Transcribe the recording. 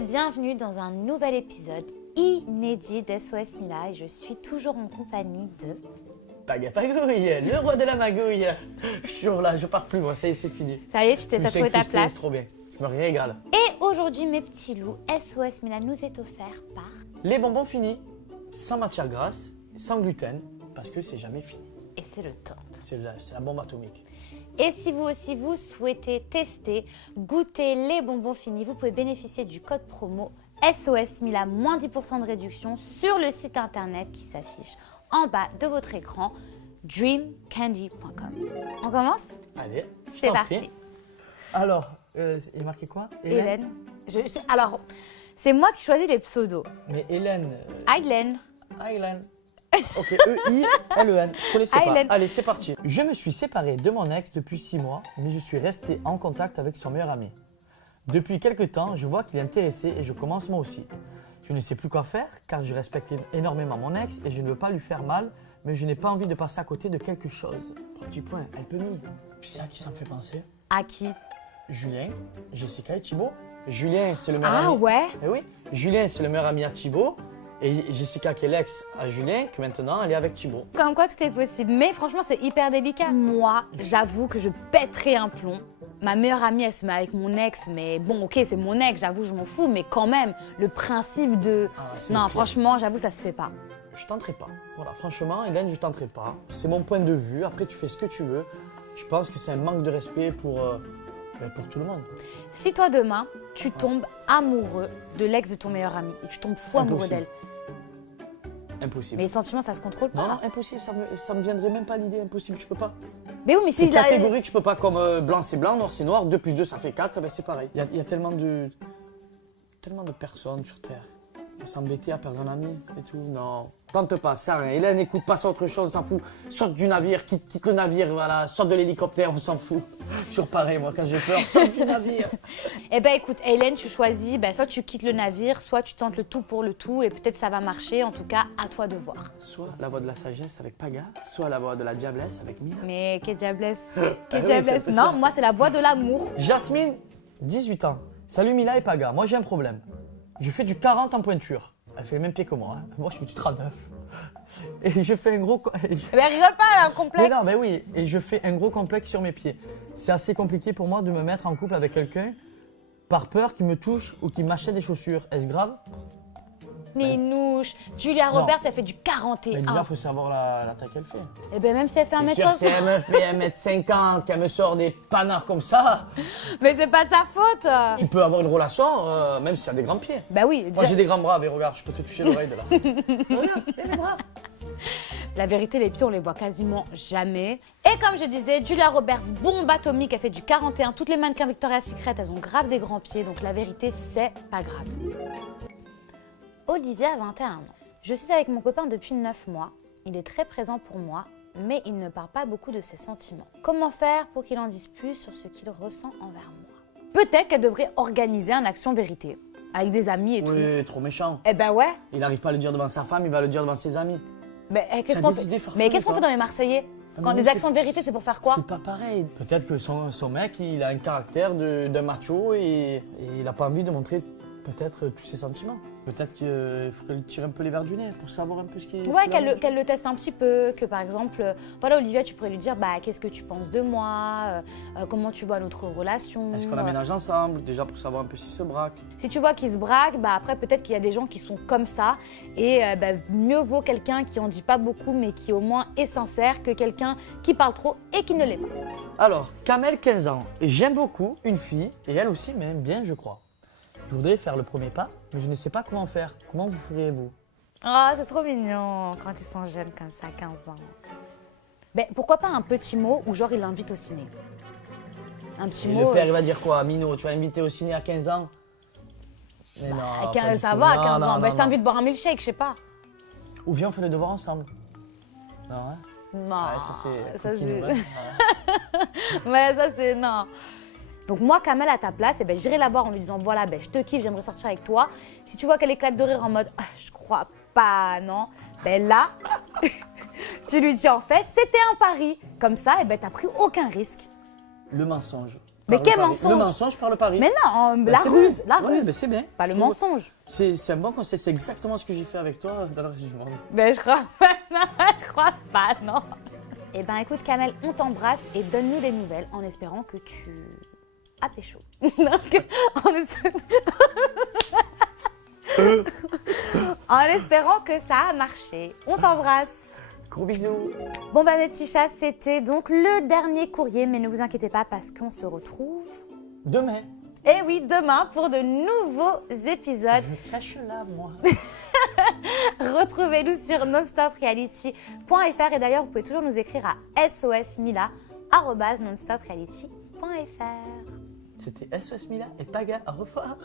et bienvenue dans un nouvel épisode inédit d'SOS Mila et je suis toujours en compagnie de... Pagapagouille, le roi de la magouille. Je suis là, je pars plus moi, ça y est, c'est fini. Ça y est, tu t'es trouvé ta place. C'est trop bien, je me régale. Et aujourd'hui, mes petits loups, SOS Mila nous est offert par... Les bonbons finis, sans matière grasse, sans gluten, parce que c'est jamais fini. Et c'est le top. C'est la bombe atomique. Et si vous aussi vous souhaitez tester, goûter les bonbons finis, vous pouvez bénéficier du code promo SOS Mila, moins 10% de réduction sur le site internet qui s'affiche en bas de votre écran, dreamcandy.com. On commence? Allez, C'est parti. Alors, il est marqué quoi? Hélène. Alors, c'est moi qui choisis les pseudos. Mais Hélène. Hélène. Hélène. Ok, E-I-L-E-N. Je connaissais pas. Hélène. Allez, c'est parti. Je me suis séparé de mon ex depuis 6 mois, mais je suis resté en contact avec son meilleur ami. Depuis quelques temps, je vois qu'il est intéressé et je commence moi aussi. Je ne sais plus quoi faire car je respecte énormément mon ex et je ne veux pas lui faire mal, mais je n'ai pas envie de passer à côté de quelque chose. 3 petits points, elle peut mis. Tu sais à qui ça me fait penser? À qui? Julien, Jessica et Thibaut. Julien, c'est le meilleur ami. Ah ouais? Eh oui, Julien, c'est le meilleur ami à Thibaut. Et Jessica, qui est l'ex à Julien, que maintenant elle est avec Thibaut. Comme quoi tout est possible. Mais franchement, c'est hyper délicat. Moi, j'avoue que je pèterais un plomb. Ma meilleure amie, elle se met avec mon ex. Mais bon, ok, c'est mon ex, j'avoue, je m'en fous. Mais quand même, le principe de... non, franchement, j'avoue, ça se fait pas. Je tenterai pas. Voilà, franchement, Hélène, je tenterai pas. C'est mon point de vue. Après, tu fais ce que tu veux. Je pense que c'est un manque de respect pour tout le monde. Si toi, demain, tu tombes amoureux de l'ex de ton meilleur ami et tu tombes fou amoureux d'elle. Impossible. Mais les sentiments, ça se contrôle pas. Non, impossible, ça me viendrait même pas l'idée, impossible, je peux pas. Mais oui, mais si c'est catégorique, je peux pas, comme blanc c'est blanc, noir c'est noir, 2 plus 2 ça fait 4, ben c'est pareil. Il y a tellement de personnes sur Terre. À s'embêter à perdre un ami et tout, non. Tente pas, ça rien. Hélène, écoute, passe à autre chose, on s'en fout. Saute du navire, quitte le navire, voilà, saute de l'hélicoptère, on s'en fout. Toujours pareil, moi, quand j'ai peur, saute du navire. Eh ben écoute, Hélène, tu choisis, soit tu quittes le navire, soit tu tentes le tout pour le tout, et peut-être ça va marcher, en tout cas, à toi de voir. Soit la voix de la sagesse avec Paga, soit la voix de la diablesse avec Mila. Mais quelle diablesse? oui, diablesse? c'est Non, ça. moi c'est la voix de l'amour. Jasmine, 18 ans. Salut Mila et Paga, moi j'ai un problème. Je fais du 40 en pointure. Elle fait le même pied que moi. Hein. Moi je fais du 39. Et je fais un gros... Mais rigole pas, elle a un complexe. Mais non, mais oui, et je fais un gros complexe sur mes pieds. C'est assez compliqué pour moi de me mettre en couple avec quelqu'un par peur qu'il me touche ou qu'il m'achète des chaussures. Est-ce grave? Ninouche. Julia Non. Roberts, elle fait du 41. Mais déjà, il faut savoir la taille qu'elle fait. Et ben même si elle fait 1m60. Sûr, si elle me fait 1m50, qu'elle me sort des panards comme ça, Mais c'est pas de sa faute. tu peux avoir une relation même si tu as des grands pieds. Bah oui, Moi déjà, j'ai des grands bras, mais regarde, je peux te toucher l'oreille de là. Regarde, les bras. la vérité, les pieds, on les voit quasiment jamais. Et comme je disais, Julia Roberts, bombe atomique, elle fait du 41. Toutes les mannequins Victoria's Secret, elles ont grave des grands pieds. Donc la vérité, c'est pas grave. Olivia a 21 ans. Je suis avec mon copain depuis 9 mois. Il est très présent pour moi, mais il ne parle pas beaucoup de ses sentiments. Comment faire pour qu'il en dise plus sur ce qu'il ressent envers moi? Peut-être qu'elle devrait organiser un action vérité, avec des amis et tout. Oui, trop méchant. Eh ben ouais. Il n'arrive pas à le dire devant sa femme, il va le dire devant ses amis. Mais qu'est-ce Ça qu'on a des fait? idées farfelues, Mais qu'est-ce qu'on toi. fait dans les Marseillais? Ah, Quand mais les c'est- actions de vérité, c'est pour faire quoi? C'est pas pareil. Peut-être que son mec, il a un caractère d'un macho et il n'a pas envie de montrer peut-être tous ses sentiments. Peut-être qu'il faut qu'elle tire un peu les verres du nez pour savoir un peu ce qui est. Ouais, qu'elle le teste un petit peu, que par exemple, voilà Olivia, tu pourrais lui dire, qu'est-ce que tu penses de moi, comment tu vois notre relation. Est-ce qu'on aménage ensemble, déjà pour savoir un peu s'il se braque? Si tu vois qu'il se braque, après peut-être qu'il y a des gens qui sont comme ça et mieux vaut quelqu'un qui en dit pas beaucoup mais qui au moins est sincère que quelqu'un qui parle trop et qui ne l'est pas. Alors, Kamel, 15 ans. J'aime beaucoup une fille et elle aussi m'aime bien, je crois. Je voudrais faire le premier pas, mais je ne sais pas comment faire. Comment vous feriez-vous? Oh, c'est trop mignon quand ils sont jeunes comme ça, 15 ans. Ben, pourquoi pas un petit mot ou genre il l'invite au ciné? Un petit Et mot. le père, il va dire quoi? Mino, tu vas inviter au ciné à 15 ans? Mais non. pas du ça tout. va à Non, 15 non, ans. non, Je t'invite boire un milkshake, je sais pas. Ou viens, on fait les devoirs ensemble. Non, hein? Non. Ouais, ça c'est. ça, coquine, c'est- ouais. Ouais, ça c'est non. Donc moi, Kamel, à ta place, j'irai la voir en lui disant, voilà, je te kiffe, j'aimerais sortir avec toi. Si tu vois qu'elle éclate de rire en mode, je crois pas, non. Là, tu lui dis en fait, c'était un pari. Comme ça, t'as pris aucun risque. Le mensonge. Mais par quel le pari. mensonge? Le mensonge par le pari. Mais non, Bah, la c'est ruse, bien. la Ouais, ruse. mais c'est bien. Pas le Je trouve. mensonge. C'est un bon conseil, c'est exactement ce que j'ai fait avec toi dans le reste du monde. Ben je crois pas, non, je crois pas, non. Eh ben écoute Kamel, on t'embrasse et donne-nous des nouvelles en espérant que tu as pécho. Donc, en espérant que ça a marché. On t'embrasse. Gros bisous. Bon bah mes petits chats, c'était donc le dernier courrier, mais ne vous inquiétez pas parce qu'on se retrouve. Demain. Et oui, demain pour de nouveaux épisodes. Je cache là, moi. Retrouvez-nous sur nonstopreality.fr et d'ailleurs, vous pouvez toujours nous écrire à sosmila@nonstopreality.fr. C'était SOS Mila et Paga. Au revoir.